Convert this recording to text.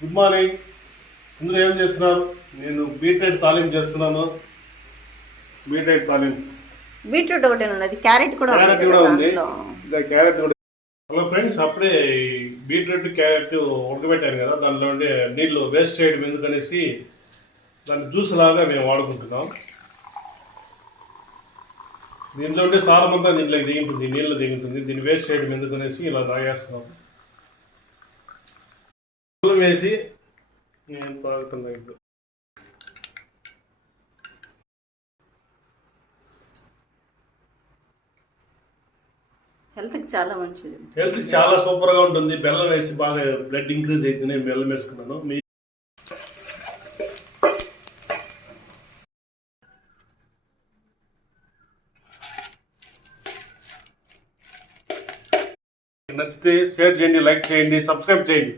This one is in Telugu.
Good morning. అందరూ ఏం చేస్తున్నారు? నేను బీట్రూట్ తాలింపు చేస్తున్నాను. బీట్రూట్ తాలింపు. బీట్రూట్ ఒకటే ఉన్నది, క్యారెట్ కూడా ఉంది. క్యారెట్ కూడా. హలో ఫ్రెండ్స్, అప్పుడే బీట్రూట్ క్యారెట్ ఉడకబెట్టాను కదా, దాంట్లో ఉండే నీళ్లు వేస్ట్ చేయడం ఎందుకనేసి దాన్ని జ్యూస్ లాగా మేము వాడుకుంటున్నాం. దీంట్లో ఉంటే సారం అంతా దీంట్లోకి దిగుంటుంది, నీళ్ళు దిగుంటుంది. దీన్ని వేస్ట్ చేయడం ఎందుకనేసి ఇలా తాగేస్తున్నాం. వేసి నేను తాగుతున్నా ఇప్పుడు. హెల్త్కి చాలా మంచిది. హెల్త్ చాలా సూపర్గా ఉంటుంది. బెల్లం వేసి బాగా బ్లడ్ ఇంక్రీజ్ అయితే నేను బెల్లం వేసుకున్నాను. నచ్చితే షేర్ చేయండి, లైక్ చేయండి, సబ్స్క్రైబ్ చేయండి.